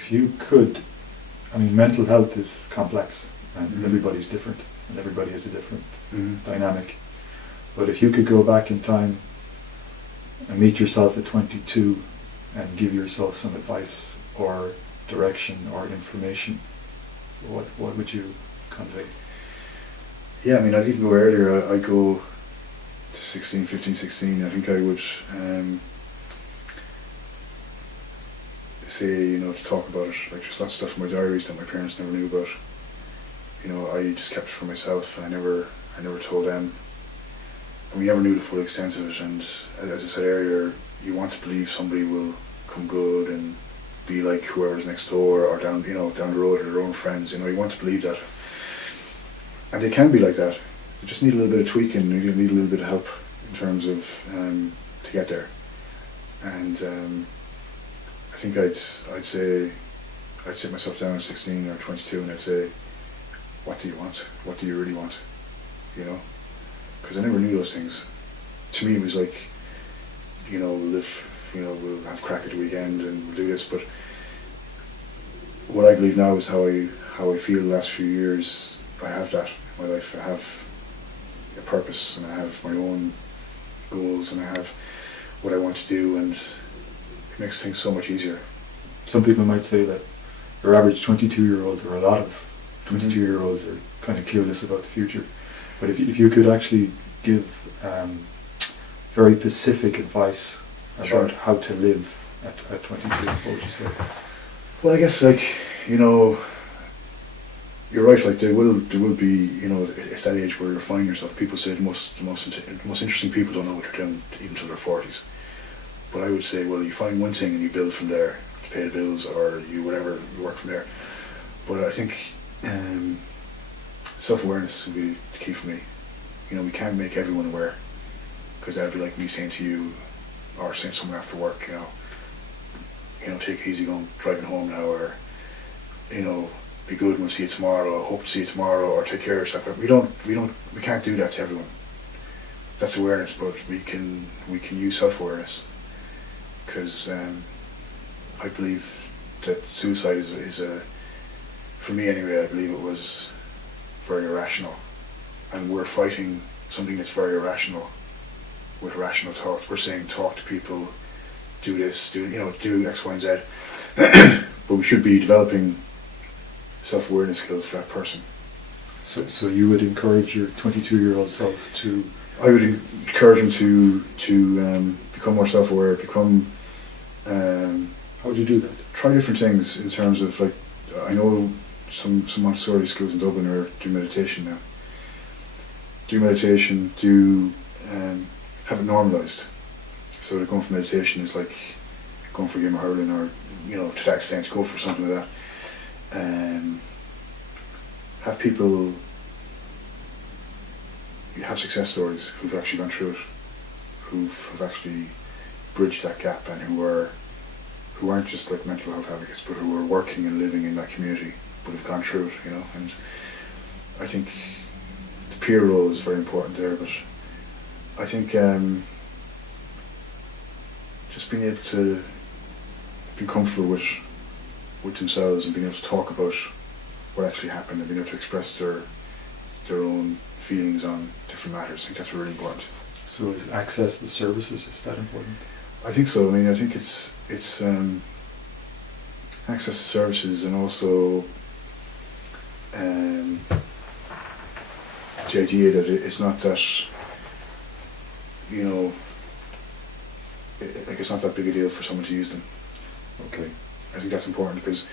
if you could, I mean, mental health is complex, and Mm-hmm. everybody's different, and everybody has a different Mm-hmm. dynamic. But if you could go back in time and meet yourself at 22 and give yourself some advice or direction or information, what would you convey? Yeah, I mean, I'd even go earlier. I'd go to 16, 15, 16. I think I would say, you know, to talk about it. Like, there's lots of stuff in my diaries that my parents never knew about. You know, I just kept it for myself, and I never told them. And we never knew the full extent of it. And as I said earlier, you want to believe somebody will come good and be like whoever's next door or down the road, or their own friends. You know, you want to believe that. And they can be like that. They just need a little bit of tweaking. They need a little bit of help in terms of to get there. And I think I'd sit myself down at 16 or 22 and I'd say, what do you want? What do you really want? You know, because I never knew those things. To me, it was like, you know, we'll have crack at the weekend and we'll do this. But what I believe now is how I feel the last few years. I have that in my life. I have a purpose, and I have my own goals, and I have what I want to do, and it makes things so much easier. Some people might say that your average 22-year-old, or a lot of 22-year-olds, are kind of clueless about the future. But if you could actually give very specific advice about Sure. how to live at 22, what would you say? Well, I guess, like, you know, you're right. Like, there will be, you know, it's that age where you're finding yourself. People say the most interesting people don't know what they're doing even till their 40s. But I would say, well, you find one thing and you build from there to pay the bills, or you work from there. But I think self-awareness would be the key for me. You know, we can't make everyone aware, because that would be like me saying to you, or saying to someone after work, you know, take it easy driving home now, or, you know, be good, we'll see you tomorrow, hope to see you tomorrow, or take care of yourself. We can't do that to everyone. That's awareness, but we can use self-awareness, because I believe that suicide is a, for me anyway, I believe it was very irrational, and we're fighting something that's very irrational with rational thoughts. We're saying talk to people, do this, do X, Y, and Z, but we should be developing self-awareness skills for that person. So you would encourage your 22-year-old self to... I would encourage him to become more self-aware, How would you do that? try different things in terms of, like, I know some Montessori schools in Dublin are doing meditation now. Do meditation, have it normalised. So to go for meditation is like going for Yuma hurling, or, you know, to that extent, go for something like that. Have people, you have success stories who've actually gone through it, who've actually bridged that gap, and who aren't just like mental health advocates, but who are working and living in that community, but have gone through it, you know. And I think the peer role is very important there, but I think just being able to be comfortable with themselves, and being able to talk about what actually happened, and being able to express their own feelings on different matters. I think that's really important. So is access to services, is that important? I think so. I mean, I think it's access to services, and also the idea that it's not that, you know, it's not that big a deal for someone to use them. Okay. I think that's important, because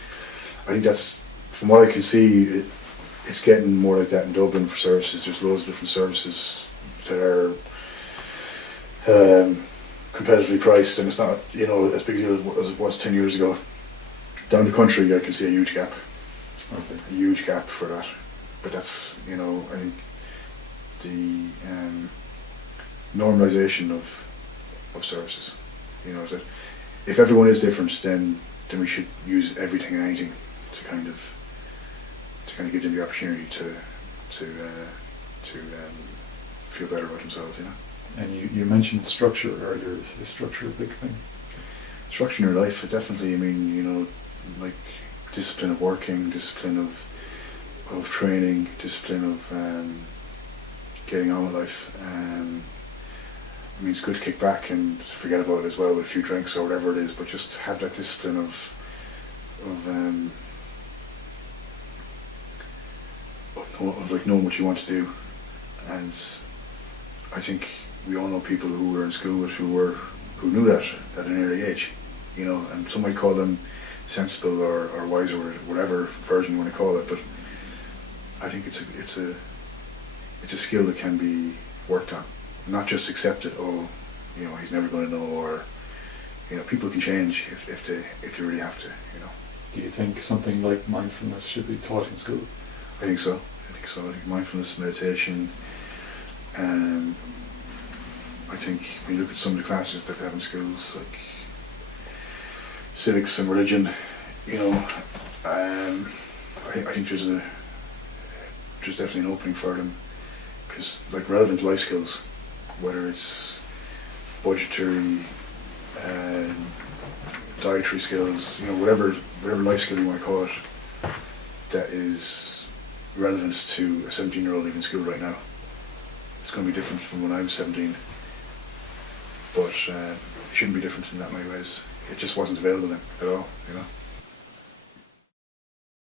I think that's, from what I can see, it's getting more like that in Dublin for services. There's loads of different services that are competitively priced, and it's not, you know, as big a deal as it was 10 years ago. Down the country, I can see a huge gap. Okay. A huge gap for that. But that's, you know, I think the normalisation of services. You know, that if everyone is different, then we should use everything and anything to kind of give them the opportunity to feel better about themselves, you know. And you mentioned structure earlier. Is structure a big thing? Structure in your life, definitely. I mean, you know, like discipline of working, discipline of training, discipline of getting on with life. I mean, it's good to kick back and forget about it as well with a few drinks or whatever it is, but just have that discipline of like knowing what you want to do. And I think we all know people who were in school with who knew that at an early age, you know, and some might call them sensible or wise or whatever version you want to call it, but I think it's a skill that can be worked on, not just accepted. Oh, you know, he's never going to know, or you know, people can change if they really have to, you know. Do you think something like mindfulness should be taught in school? I think so. I think mindfulness, meditation. I think when you look at some of the classes that they have in schools, like civics and religion, you know, I think there's definitely an opening for them, because like relevant life skills, whether it's budgetary, dietary skills, you know, whatever life skill you want to call it, that is relevant to a 17-year-old in school right now. It's going to be different from when I was 17, but it shouldn't be different in that many ways. It just wasn't available then at all, you know.